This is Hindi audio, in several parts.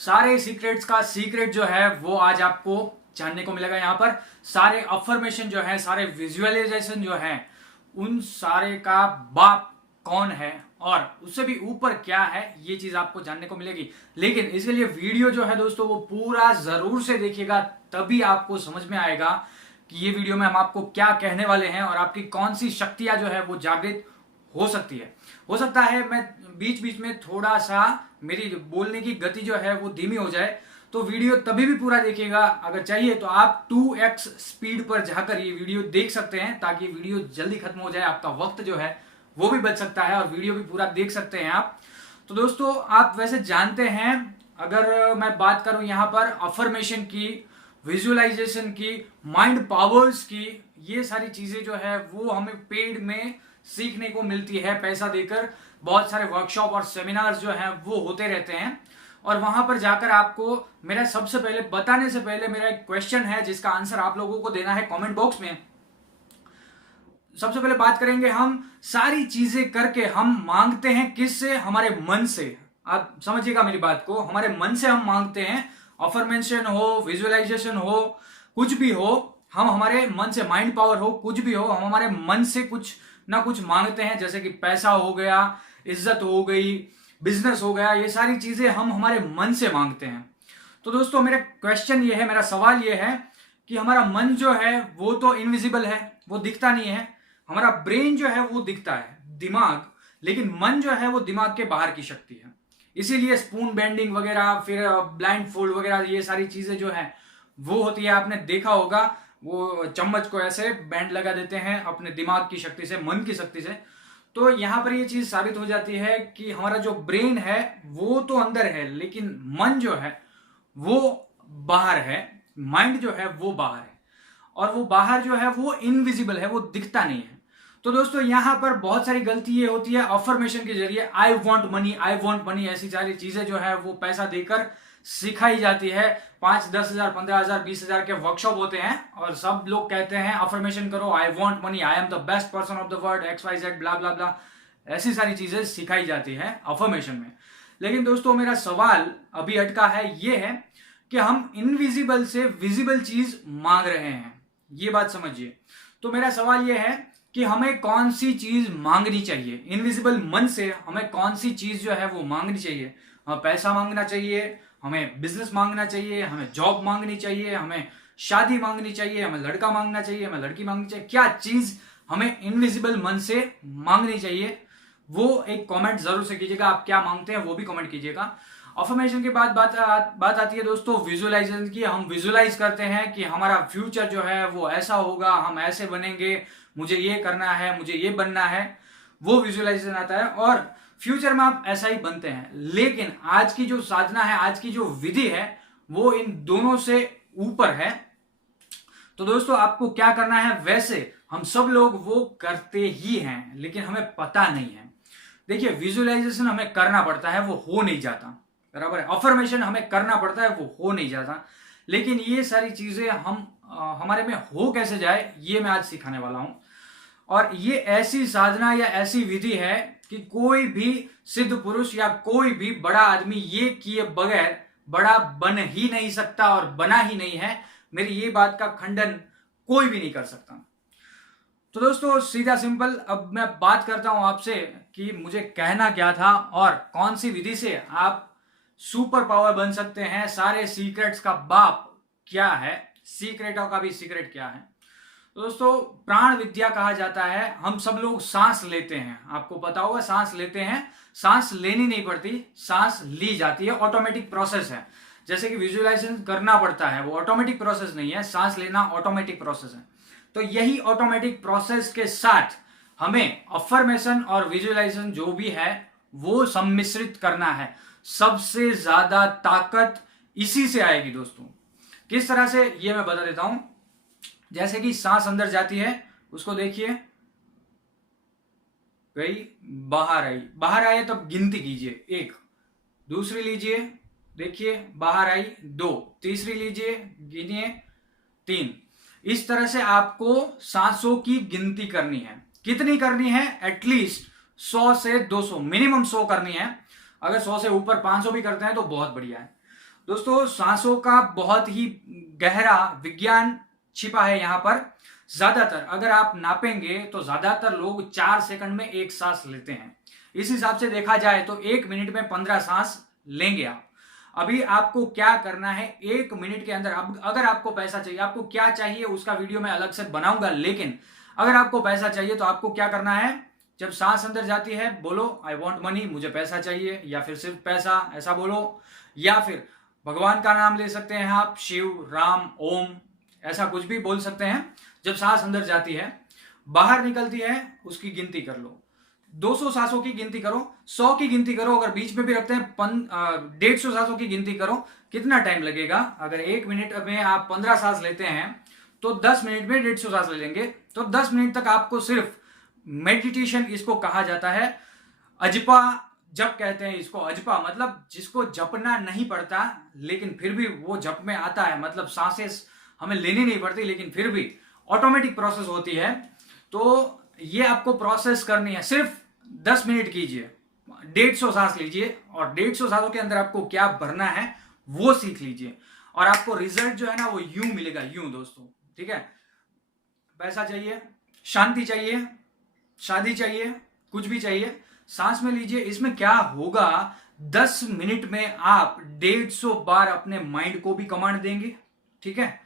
सारे सीक्रेट्स का सीक्रेट जो है वो आज आपको जानने को मिलेगा। यहाँ पर सारे अफर्मेशन जो है, सारे विजुअलाइजेशन जो है, उन सारे का बाप कौन है और उससे भी ऊपर क्या है, ये चीज आपको जानने को मिलेगी। लेकिन इसके लिए वीडियो जो है दोस्तों वो पूरा जरूर से देखिएगा, तभी आपको समझ में आएगा कि ये वीडियो में हम आपको क्या कहने वाले हैं और आपकी कौन सी शक्तियां जो है वो जागृत हो सकती है। हो सकता है मैं बीच बीच में थोड़ा सा मेरी बोलने की गति जो है वो धीमी हो जाए, तो वीडियो तभी भी पूरा देखिएगा। अगर चाहिए तो आप 2x स्पीड पर जाकर ये वीडियो देख सकते हैं, ताकि वीडियो जल्दी खत्म हो जाए, आपका वक्त जो है वो भी बच सकता है और वीडियो भी पूरा देख सकते हैं आप। तो दोस्तों आप वैसे जानते हैं, अगर मैं बात करूं यहाँ पर अफर्मेशन की, विजुअलाइजेशन की, माइंड पावर्स की, ये सारी चीजें जो है वो हमें पेड में सीखने को मिलती है पैसा देकर। बहुत सारे वर्कशॉप और सेमिनार्स जो हैं वो होते रहते हैं और वहां पर जाकर आपको मेरा सबसे पहले बताने से पहले मेरा एक क्वेश्चन है जिसका आंसर आप लोगों को देना है कमेंट बॉक्स में। सबसे पहले बात करेंगे हम सारी चीजें करके हम मांगते हैं किससे? हमारे मन से। आप समझिएगा मेरी बात को, हमारे मन से हम मांगते हैं। अफर्मेशन हो, विजुअलाइजेशन हो, कुछ भी हो, हम हमारे मन से, माइंड पावर हो, कुछ भी हो, हम हमारे मन से कुछ ना कुछ मांगते हैं। जैसे कि पैसा हो गया, इज्जत हो गई, बिजनेस हो गया, ये सारी चीजें हम हमारे मन से मांगते हैं। तो दोस्तों मेरा क्वेश्चन ये है, मेरा सवाल ये है कि हमारा मन जो है वो तो इनविजिबल है, वो दिखता नहीं है। हमारा ब्रेन जो है वो दिखता है, दिमाग, लेकिन मन जो है वो दिमाग के बाहर की शक्ति है। इसीलिए स्पून बेंडिंग वगैरह, फिर ब्लाइंड फोल्ड वगैरह, ये सारी चीजें जो है वो होती है। आपने देखा होगा वो चम्मच को ऐसे बैंड लगा देते हैं अपने दिमाग की शक्ति से, मन की शक्ति से। तो यहां पर ये चीज साबित हो जाती है कि हमारा जो ब्रेन है वो तो अंदर है, लेकिन मन जो है वो बाहर है, माइंड जो है वो बाहर है, और वो बाहर जो है वो इनविजिबल है, वो दिखता नहीं है। तो दोस्तों यहां पर बहुत सारी गलती ये होती है अफर्मेशन के जरिए, I want money, I want money, ऐसी सारी चीजें जो है वो पैसा देकर सिखाई जाती है। 5-10,000, 15,000, 20,000 के वर्कशॉप होते हैं और सब लोग कहते हैं अफर्मेशन करो, I want money, I am the best person of the world, XYZ, ब्ला ब्ला ब्ला, ऐसी सारी चीजें सिखाई जाती है अफर्मेशन में। लेकिन दोस्तों मेरा सवाल अभी अटका है, ये है कि हम इनविजिबल से विजिबल चीज मांग रहे हैं, ये बात समझिए। तो मेरा सवाल ये है कि हमें कौन सी चीज मांगनी चाहिए? इनविजिबल मन से हमें कौन सी चीज जो है वो मांगनी चाहिए? हमें पैसा मांगना चाहिए, हमें बिजनेस मांगना चाहिए, हमें जॉब मांगनी चाहिए, हमें शादी मांगनी चाहिए, हमें लड़का मांगना चाहिए, हमें लड़की मांगनी चाहिए? क्या चीज हमें इनविजिबल मन से मांगनी चाहिए? वो एक कमेंट जरूर से कीजिएगा। आप क्या मांगते हैं वो भी कमेंट कीजिएगा। अफर्मेशन के बाद बात आती है दोस्तों विजुअलाइजेशन की। हम विजुअलाइज करते हैं कि हमारा फ्यूचर जो है वो ऐसा होगा, हम ऐसे बनेंगे, मुझे ये करना है, मुझे ये बनना है, वो विजुअलाइजेशन आता है और फ्यूचर में आप ऐसा ही बनते हैं। लेकिन आज की जो साधना है, आज की जो विधि है, वो इन दोनों से ऊपर है। तो दोस्तों आपको क्या करना है? वैसे हम सब लोग वो करते ही हैं, लेकिन हमें पता नहीं है। देखिए विजुअलाइजेशन हमें करना पड़ता है, वो हो नहीं जाता, बराबर है। अफर्मेशन हमें करना पड़ता है, वो हो नहीं जाता। लेकिन ये सारी चीजें हम हमारे में हो कैसे जाए, ये मैं आज सिखाने वाला हूं। और ये ऐसी साधना या ऐसी विधि है कि कोई भी सिद्ध पुरुष या कोई भी बड़ा आदमी ये किए बगैर बड़ा बन ही नहीं सकता और बना ही नहीं है। मेरी ये बात का खंडन कोई भी नहीं कर सकता। तो दोस्तों सीधा सिंपल, अब मैं बात करता हूं आपसे कि मुझे कहना क्या था और कौन सी विधि से आप सुपर पावर बन सकते हैं। सारे सीक्रेट्स का बाप क्या है, सीक्रेटों का भी सीक्रेट क्या है। तो दोस्तों प्राण विद्या कहा जाता है। हम सब लोग सांस लेते हैं, आपको पता होगा, सांस लेते हैं, सांस लेनी नहीं पड़ती, सांस ली जाती है, ऑटोमेटिक प्रोसेस है। जैसे कि विजुअलाइजेशन करना पड़ता है, वो ऑटोमेटिक प्रोसेस नहीं है, सांस लेना ऑटोमेटिक प्रोसेस है। तो यही ऑटोमेटिक प्रोसेस के साथ हमें अफर्मेशन और विजुअलाइजेशन जो भी है वो सम्मिश्रित करना है। सबसे ज्यादा ताकत इसी से आएगी दोस्तों। किस तरह से, ये मैं बता देता हूं। जैसे कि सांस अंदर जाती है, उसको देखिए, गई, बाहर आई, बाहर आई तब गिनती कीजिए, 1, दूसरी लीजिए, देखिए बाहर आई, 2, तीसरी लीजिए, गिनिए, 3। इस तरह से आपको सांसों की गिनती करनी है। कितनी करनी है? एटलीस्ट 100 से 200, मिनिमम 100 करनी है। अगर 100 से ऊपर 500 भी करते हैं तो बहुत बढ़िया है। दोस्तों सांसों का बहुत ही गहरा विज्ञान छिपा है यहाँ पर। ज्यादातर अगर आप नापेंगे तो ज्यादातर लोग 4 सेकंड में एक सांस लेते हैं। इस हिसाब से देखा जाए तो 1 मिनट में 15 सांस लेंगे आप। अभी आपको क्या करना है 1 मिनट के अंदर, अब अगर आपको पैसा चाहिए, आपको क्या चाहिए उसका वीडियो मैं अलग से बनाऊंगा, लेकिन अगर आपको पैसा चाहिए तो आपको क्या करना है, जब सांस अंदर जाती है बोलो आई वॉन्ट मनी, मुझे पैसा चाहिए, या फिर सिर्फ पैसा ऐसा बोलो, या फिर भगवान का नाम ले सकते हैं आप, शिव, राम, ओम, ऐसा कुछ भी बोल सकते हैं। जब सांस अंदर जाती है बाहर निकलती है उसकी गिनती कर लो, 200 सांसों की गिनती करो, 100 की गिनती करो, अगर बीच में भी रखते हैं 150 सांसों की गिनती करो, कितना टाइम लगेगा। अगर 1 मिनट में आप 15 सांस लेते हैं तो 10 मिनट में 150 सांस ले लेंगे, तो 10 मिनट तक आपको सिर्फ मेडिटेशन, इसको कहा जाता है अजपा जप कहते हैं इसको। अजपा मतलब जिसको जपना नहीं पड़ता लेकिन फिर भी वो जप में आता है, मतलब सांसें हमें लेनी नहीं पड़ती लेकिन फिर भी ऑटोमेटिक प्रोसेस होती है। तो ये आपको प्रोसेस करनी है, सिर्फ 10 मिनट कीजिए, 150 सांस लीजिए और 150 सांसों के अंदर आपको क्या भरना है वो सीख लीजिए और आपको रिजल्ट जो है ना वो यूं मिलेगा, यूं दोस्तों, ठीक है। पैसा चाहिए, शांति चाहिए, शादी चाहिए, कुछ भी चाहिए, सांस में लीजिए। इसमें क्या होगा, 10 मिनट में आप 150 बार अपने माइंड को भी कमांड देंगे, ठीक है,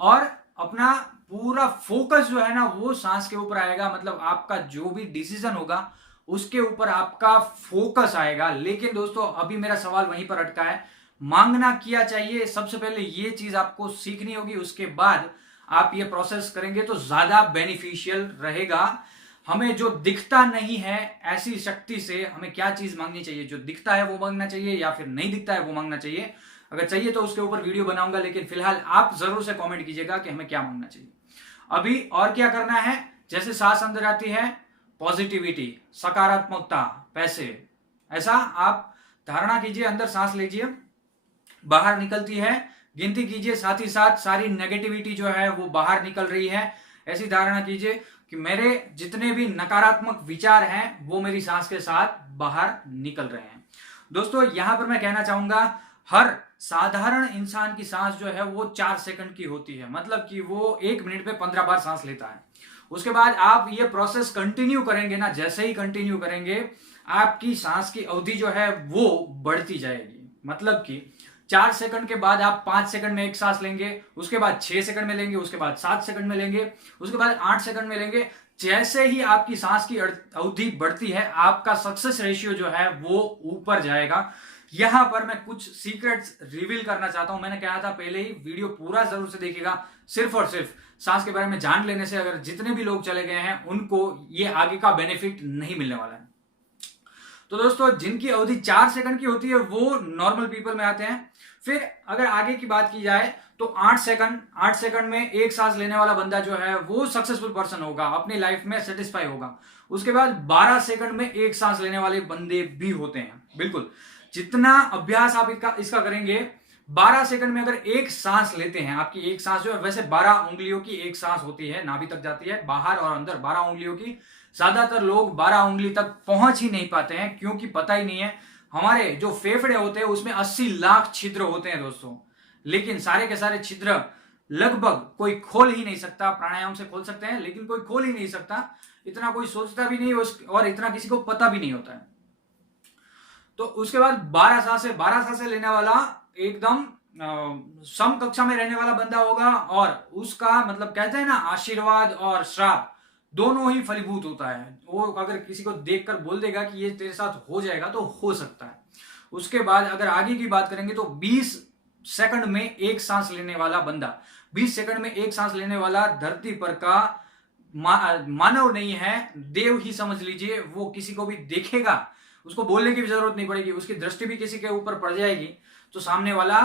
और अपना पूरा फोकस जो है ना वो सांस के ऊपर आएगा, मतलब आपका जो भी डिसीजन होगा उसके ऊपर आपका फोकस आएगा। लेकिन दोस्तों अभी मेरा सवाल वहीं पर अटका है, मांगना क्या चाहिए, सबसे पहले ये चीज आपको सीखनी होगी, उसके बाद आप ये प्रोसेस करेंगे तो ज्यादा बेनिफिशियल रहेगा। हमें जो दिखता नहीं है ऐसी शक्ति से हमें क्या चीज मांगनी चाहिए, जो दिखता है वो मांगना चाहिए या फिर नहीं दिखता है वो मांगना चाहिए। अगर चाहिए तो उसके ऊपर वीडियो बनाऊंगा, लेकिन फिलहाल आप जरूर से कमेंट कीजिएगा कि हमें क्या मांगना चाहिए। अभी और क्या करना है, जैसे सांस अंदर आती है पॉजिटिविटी, सकारात्मकता, पैसे, ऐसा आप धारणा कीजिए, अंदर सांस लीजिए, बाहर निकलती है गिनती कीजिए, साथ ही साथ सारी नेगेटिविटी जो है वो बाहर निकल रही है, ऐसी धारणा कीजिए कि मेरे जितने भी नकारात्मक विचार हैं वो मेरी सांस के साथ बाहर निकल रहे हैं। दोस्तों यहां पर मैं कहना चाहूंगा, हर साधारण इंसान की सांस जो है वो 4 सेकंड की होती है, मतलब कि वो 1 मिनट में 15 बार सांस लेता है। उसके बाद आप ये प्रोसेस कंटिन्यू करेंगे ना, जैसे ही कंटिन्यू करेंगे आपकी सांस की अवधि जो है वो बढ़ती जाएगी। मतलब कि 4 सेकंड के बाद आप 5 सेकंड में एक सांस लेंगे, उसके बाद 6 सेकंड में लेंगे, उसके बाद 7 सेकंड में लेंगे, उसके बाद 8 सेकंड में लेंगे। जैसे ही आपकी सांस की अवधि बढ़ती है आपका सक्सेस रेशियो जो है वो ऊपर जाएगा। यहां पर मैं कुछ सीक्रेट्स रिवील करना चाहता हूं, मैंने कहा था पहले ही, वीडियो पूरा जरूर से देखिएगा। सिर्फ और सिर्फ सांस के बारे में जान लेने से अगर जितने भी लोग चले गए हैं उनको ये आगे का बेनिफिट नहीं मिलने वाला है। तो दोस्तों जिनकी अवधि 4 सेकंड की होती है वो नॉर्मल पीपल में आते हैं। फिर अगर आगे की बात की जाए तो 8 सेकंड में एक सांस लेने वाला बंदा जो है वो सक्सेसफुल पर्सन होगा, अपनी लाइफ में सेटिस्फाई होगा। उसके बाद 12 सेकंड में एक सांस लेने वाले बंदे भी होते हैं। बिल्कुल, जितना अभ्यास आप इसका करेंगे, 12 सेकंड में अगर एक सांस लेते हैं, आपकी एक सांस जो है, वैसे 12 उंगलियों की एक सांस होती है, नाभि तक जाती है, बाहर और अंदर 12 उंगलियों की। ज्यादातर लोग 12 उंगली तक पहुंच ही नहीं पाते हैं क्योंकि पता ही नहीं है। हमारे जो फेफड़े होते हैं उसमें 80 लाख छिद्र होते हैं दोस्तों, लेकिन सारे के सारे छिद्र लगभग कोई खोल ही नहीं सकता। प्राणायाम से खोल सकते हैं लेकिन कोई खोल ही नहीं सकता, इतना कोई सोचता भी नहीं और इतना किसी को पता भी नहीं होता है। तो उसके बाद 12 सांसें लेने वाला एकदम सम कक्षा में रहने वाला बंदा होगा, और उसका मतलब कहते हैं ना आशीर्वाद और श्राप दोनों ही फलीभूत होता है। वो अगर किसी को देखकर बोल देगा कि ये तेरे साथ हो जाएगा तो हो सकता है। उसके बाद अगर आगे की बात करेंगे तो 20 सेकंड में एक सांस लेने वाला बंदा, 20 सेकंड में एक सांस लेने वाला धरती पर का मानव नहीं है, देव ही समझ लीजिए। वो किसी को भी देखेगा, उसको बोलने की भी जरूरत नहीं पड़ेगी, उसकी दृष्टि भी किसी के ऊपर पड़ जाएगी तो सामने वाला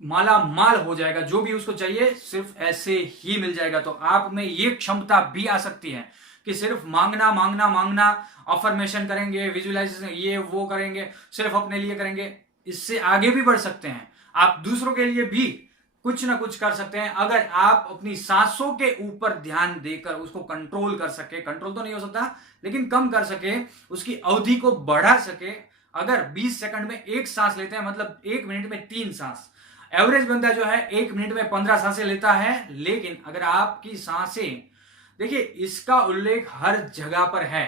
माला माल हो जाएगा, जो भी उसको चाहिए सिर्फ ऐसे ही मिल जाएगा। तो आप में ये क्षमता भी आ सकती है कि सिर्फ मांगना मांगना मांगना, अफर्मेशन करेंगे, विजुअलाइजेशन ये वो करेंगे, सिर्फ अपने लिए करेंगे, इससे आगे भी बढ़ सकते हैं। आप दूसरों के लिए भी कुछ ना कुछ कर सकते हैं अगर आप अपनी सांसों के ऊपर ध्यान देकर उसको कंट्रोल कर सके। कंट्रोल तो नहीं हो सकता लेकिन कम कर सके, उसकी अवधि को बढ़ा सके, अगर 20 सेकंड में एक सांस लेते हैं, मतलब 1 मिनट में 3 सांस। एवरेज बंदा जो है 1 मिनट में 15 सांसें लेता है। लेकिन अगर आपकी सांसें, देखिए इसका उल्लेख हर जगह पर है।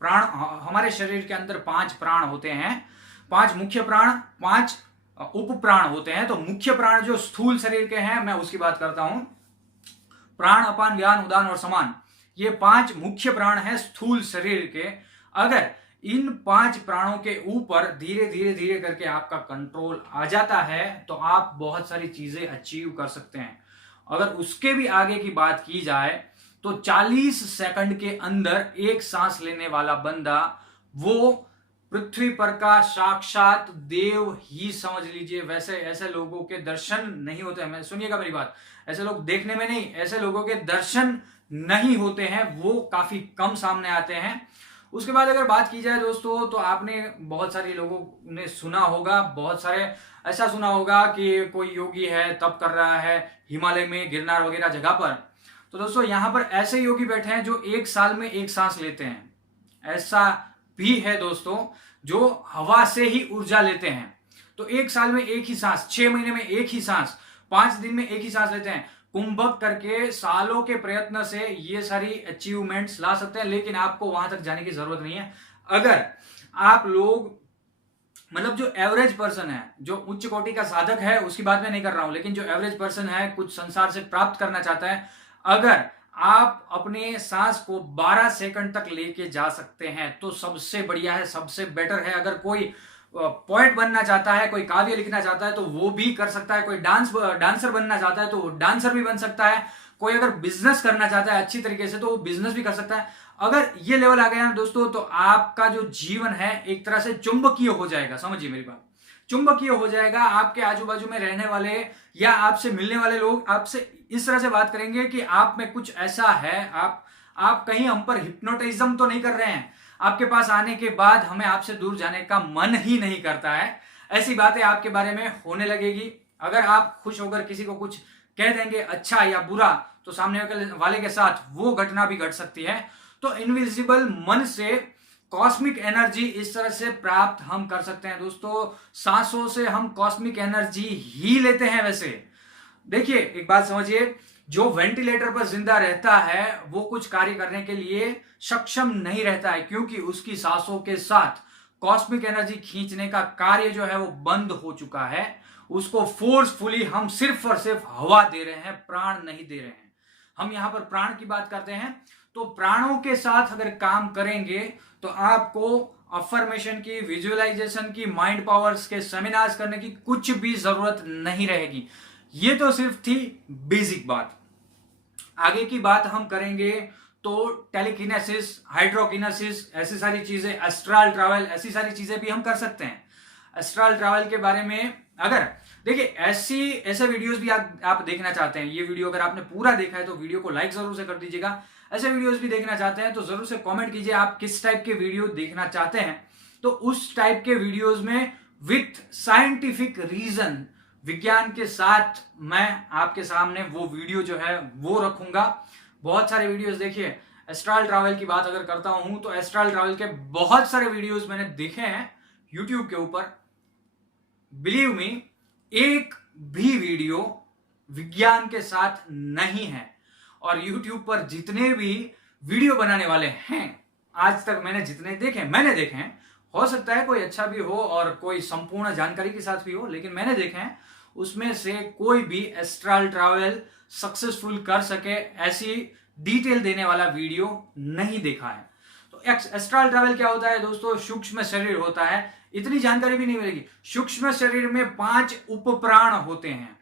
प्राण, हमारे शरीर के अंदर 5 प्राण होते हैं, 5 मुख्य प्राण, 5 उप प्राण होते हैं। तो मुख्य प्राण जो स्थूल शरीर के हैं, मैं उसकी बात करता हूं। प्राण, अपान, व्यान, उदान और समान, ये 5 मुख्य प्राण हैं स्थूल शरीर के। अगर इन 5 प्राणों के ऊपर धीरे धीरे धीरे करके आपका कंट्रोल आ जाता है तो आप बहुत सारी चीजें अचीव कर सकते हैं। अगर उसके भी आगे की बात की जाए तो 40 सेकंड के अंदर एक सांस लेने वाला बंदा वो पृथ्वी पर का साक्षात देव ही समझ लीजिए। वैसे ऐसे लोगों के दर्शन नहीं होते हैं, सुनिएगा मेरी बात, ऐसे लोग देखने में नहीं, ऐसे लोगों के दर्शन नहीं होते हैं, वो काफी कम सामने आते हैं। उसके बाद अगर बात की जाए दोस्तों, तो आपने बहुत सारे लोगों ने सुना होगा, बहुत सारे ऐसा सुना होगा कि कोई योगी है, तप कर रहा है हिमालय में, गिरनार वगैरह जगह पर। तो दोस्तों यहां पर ऐसे योगी बैठे हैं जो 1 साल में 1 सांस लेते हैं। ऐसा भी है दोस्तों जो हवा से ही ऊर्जा लेते हैं। तो 1 साल में 1 ही सांस, 6 महीने में 1 ही सांस, 5 दिन में 1 ही सांस लेते हैं। कुंभक करके सालों के प्रयत्न से ये सारी अचीवमेंट्स ला सकते हैं, लेकिन आपको वहां तक जाने की जरूरत नहीं है। अगर आप लोग, मतलब जो एवरेज पर्सन है, जो उच्च कोटि का साधक है, उसकी बात मैं नहीं कर रहा हूं, लेकिन जो एवरेज पर्सन है, कुछ संसार से प्राप्त करना चाहता है, अगर आप अपने सांस को 12 सेकंड तक लेके जा सकते हैं तो सबसे बढ़िया है, सबसे बेटर है। अगर कोई पोएट बनना चाहता है, कोई काव्य लिखना चाहता है तो वो भी कर सकता है, कोई डांसर बनना चाहता है तो वो डांसर भी बन सकता है, कोई अगर बिजनेस करना चाहता है अच्छी तरीके से तो वो बिजनेस भी कर सकता है। अगर ये लेवल आ गया ना दोस्तों, तो आपका जो जीवन है एक तरह से चुंबकीय हो जाएगा। समझिए मेरी बात, चुंबकीय हो जाएगा। आपके आजू बाजू में रहने वाले या आपसे मिलने वाले लोग आपसे इस तरह से बात करेंगे कि आप में कुछ ऐसा है, आप कहीं हम पर हिप्नोटिज्म तो नहीं कर रहे हैं, आपके पास आने के बाद हमें आपसे दूर जाने का मन ही नहीं करता है, ऐसी बातें आपके बारे में होने लगेगी। अगर आप खुश होकर किसी को कुछ कह देंगे अच्छा या बुरा, तो सामने वाले के साथ वो घटना भी घट सकती है। तो इनविजिबल मन से कॉस्मिक एनर्जी इस तरह से प्राप्त हम कर सकते हैं दोस्तों। सांसों से हम कॉस्मिक एनर्जी ही लेते हैं। वैसे देखिए एक बात समझिए, जो वेंटिलेटर पर जिंदा रहता है वो कुछ कार्य करने के लिए सक्षम नहीं रहता है, क्योंकि उसकी सांसों के साथ कॉस्मिक एनर्जी खींचने का कार्य जो है वो बंद हो चुका है। उसको फोर्सफुली हम सिर्फ और सिर्फ हवा दे रहे हैं, प्राण नहीं दे रहे हैं। हम यहां पर प्राण की बात करते हैं, तो प्राणों के साथ अगर काम करेंगे तो आपको अफर्मेशन की, विजुअलाइजेशन की, माइंड पावर्स के सेमिनार्स करने की कुछ भी जरूरत नहीं रहेगी। ये तो सिर्फ थी बेसिक बात। आगे की बात हम करेंगे तो टेलीकिनेसिस, हाइड्रोकिनेसिस, ऐसी सारी चीजें, एस्ट्रल ट्रैवल, ऐसी सारी चीजें भी हम कर सकते हैं। एस्ट्रल ट्रैवल के बारे में अगर देखिए ऐसे वीडियोस भी आप देखना चाहते हैं, ये वीडियो अगर आपने पूरा देखा है तो वीडियो को लाइक जरूर से कर दीजिएगा। ऐसे वीडियोस भी देखना चाहते हैं तो जरूर से कमेंट कीजिए आप किस टाइप के वीडियो देखना चाहते हैं। तो उस टाइप के वीडियोस में विथ साइंटिफिक रीजन, विज्ञान के साथ मैं आपके सामने वो वीडियो जो है वो रखूंगा। बहुत सारे वीडियोस देखिए, एस्ट्रल ट्रैवल की बात अगर करता हूं तो एस्ट्रल ट्रैवल के बहुत सारे वीडियोस मैंने देखे हैं यूट्यूब के ऊपर। बिलीव मी, एक भी वीडियो विज्ञान के साथ नहीं है। और यूट्यूब पर जितने भी वीडियो बनाने वाले हैं आज तक मैंने जितने देखे हैं, हो सकता है कोई अच्छा भी हो और कोई संपूर्ण जानकारी के साथ भी हो, लेकिन मैंने देखे हैं उसमें से कोई भी एस्ट्रल ट्रैवल सक्सेसफुल कर सके ऐसी डिटेल देने वाला वीडियो नहीं देखा है। तो एस्ट्रल ट्रैवल क्या होता है दोस्तों? सूक्ष्म शरीर होता है, इतनी जानकारी भी नहीं मिलेगी। सूक्ष्म शरीर में 5 उप प्राण होते हैं।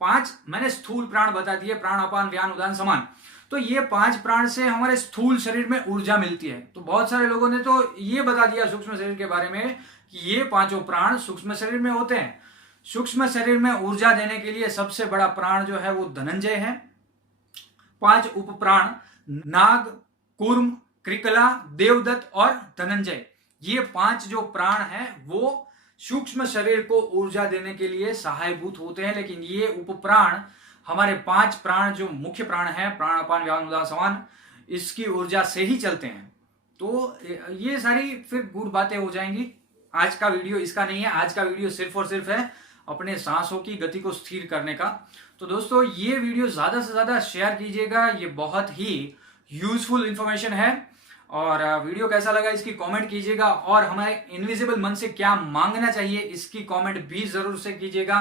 5 मैंने स्थूल प्राण बता दिए, प्राण, अपान, व्यान, उदान, समान। तो ये 5 प्राण से हमारे स्थूल शरीर में ऊर्जा मिलती है। तो बहुत सारे लोगों ने तो ये बता दिया सूक्ष्म शरीर के बारे में कि ये 5 प्राण सूक्ष्म शरीर में होते हैं। सूक्ष्म शरीर में ऊर्जा देने के लिए सबसे बड़ा प्राण जो है वो धनंजय है। 5 उप प्राण नाग, कूर्म, कृकला, देवदत्त और धनंजय, ये 5 जो प्राण हैं वो सूक्ष्म शरीर को ऊर्जा देने के लिए सहायभूत होते हैं। लेकिन ये उप प्राण, हमारे 5 प्राण जो मुख्य प्राण हैं, प्राण, अपान, व्यान, उदान, समान, इसकी ऊर्जा से ही चलते हैं। तो ये सारी फिर गुड़ बातें हो जाएंगी। आज का वीडियो इसका नहीं है। आज का वीडियो सिर्फ और सिर्फ है अपने सांसों की गति को स्थिर करने का। तो दोस्तों ये वीडियो ज्यादा से ज्यादा शेयर कीजिएगा, ये बहुत ही यूजफुल इंफॉर्मेशन है। और वीडियो कैसा लगा इसकी कमेंट कीजिएगा, और हमारे इनविजिबल मन से क्या मांगना चाहिए इसकी कमेंट भी जरूर से कीजिएगा,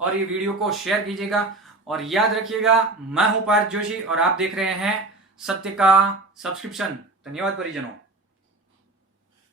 और ये वीडियो को शेयर कीजिएगा। और याद रखिएगा, मैं हूं पार्थ जोशी और आप देख रहे हैं सत्य का सब्सक्रिप्शन। धन्यवाद परिजनों।